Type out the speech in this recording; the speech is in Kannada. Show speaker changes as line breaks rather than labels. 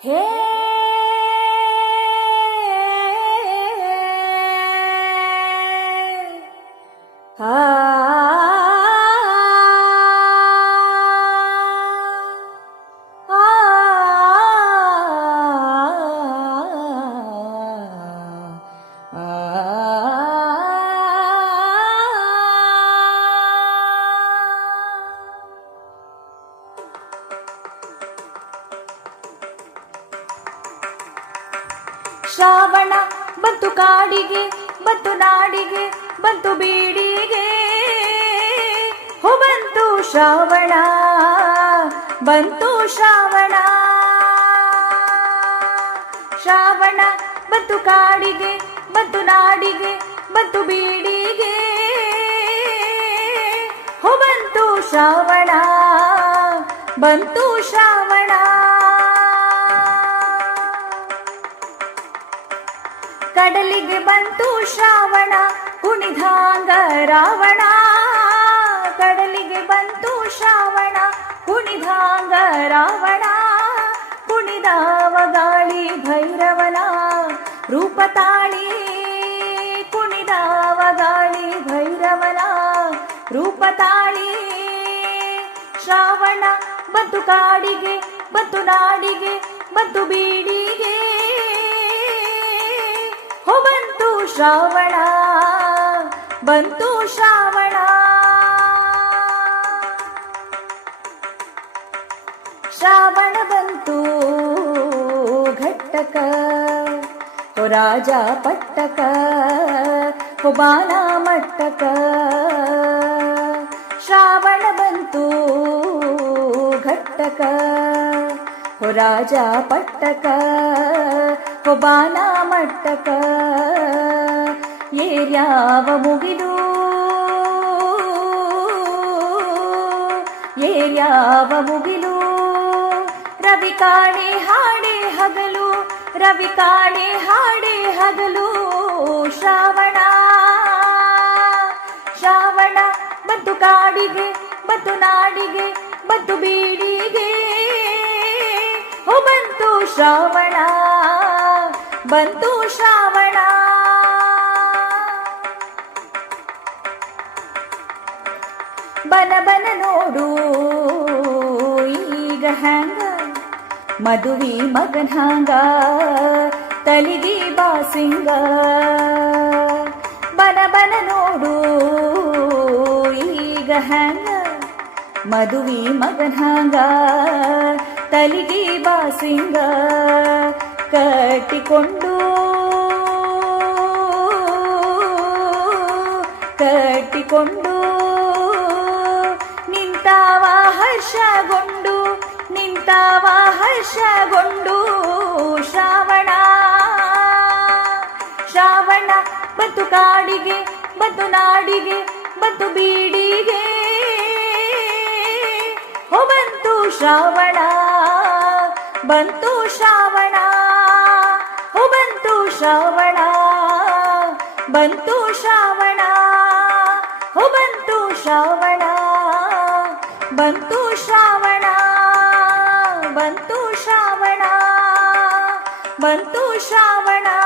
Hey, ah. ಶ್ರಾವಣ, ಬಂತು ಕಾಡಿಗೆ, ಬಂತು ನಾಡಿಗೆ, ಬಂತು ಬೀಡಿಗೆ. ಹೋ ಬಂತು ಶ್ರಾವಣ ಬಂತು ಶ್ರಾವಣ. ಶ್ರಾವಣ, ಬಂತು ಕಾಡಿಗೆ, ಬಂತು ನಾಡಿಗೆ, ಬಂತು ಬೀಡಿಗೆ. ಹೋ ಬಂತು ಶ್ರಾವಣ ಬಂತು ಶ್ರಾವಣ. ಕಡಲಿಗೆ ಬಂತು ಶ್ರಾವಣ, ಕುಣಿದಾಂಗ ರಾವಣ. ಕಡಲಿಗೆ ಬಂತು ಶ್ರಾವಣ, ಕುಣಿದಾಂಗ ರಾವಣ. ಕುಣಿದಾವ ಗಾಳಿ ಭೈರವನ ರೂಪ ತಾಳಿ. ಕುಣಿದಾವ ಗಾಳಿ ಭೈರವನ ರೂಪ ತಾಳಿ. ಶ್ರಾವಣ ಬಂತು ಕಾಡಿಗೆ, ಬಂತು ನಾಡಿಗೆ, ಬಂತು ಬೀಡಿಗೆ. हो बंतू श्रावणा बंतू श्रावणा. श्रावण बंतू घट्टक हो राजा पट्टक हो बाणा मट्टक श्रावण बंतू घट्टक हो राजा पट्टक हो बाणा ಮಟ್ಟಕ ಏರ್ಯಾವ ಮುಗಿದು. ಏರ್ಯಾವ ಮುಗಿಲು. ರವಿ ಕಾಣೆ ಹಾಡೆ ಹಗಲು. ರವಿ ಕಾಣೆ ಹಾಡೆ ಹಗಲು. ಶ್ರಾವಣ. ಶ್ರಾವಣ, ಬದ್ದು ಕಾಡಿಗೆ, ಬದ್ದು ನಾಡಿಗೆ, ಬದ್ದು ಬೀಡಿಗೆ. ಬಂತು ಶ್ರಾವಣ. ಬಂತು ಶ್ರಾವಣ ಬನ ಬನ ನೋಡು ಈಗ ಹ್ಯಾಂಗ ಮದುವಿ ಮಗನ್ ಹಾಂಗ ತಲಿಗಿ ಬಾಸಿಂಗ ಬನ ಬನ ನೋಡು ಈಗ ಹ್ಯಾಂಗ ಮದುವಿ ಮಗನ್ ಹಾಂಗ ತಲಿಗಿ ಬಾಸಿಂಗ ಕಟ್ಟಿಕೊಂಡು ಕಟ್ಟಿಕೊಂಡು, ನಿಂತಾವ ಹರ್ಷಗೊಂಡು ನಿಂತಾವ ಹರ್ಷಗೊಂಡು ಶ್ರಾವಣ. ಶ್ರಾವಣ ಬಂತು ಕಾಡಿಗೆ ಬಂತು ನಾಡಿಗೆ ಬಂತು ಬೀಡಿಗೆ. ಬಂತು ಶ್ರಾವಣ ಬಂತು ಶ್ರಾವಣ. श्रावणा बन्तु श्रावणा बन्तु श्रावणा बन्तु श्रावणा बन्तु श्रावणा बन्तु श्रावणा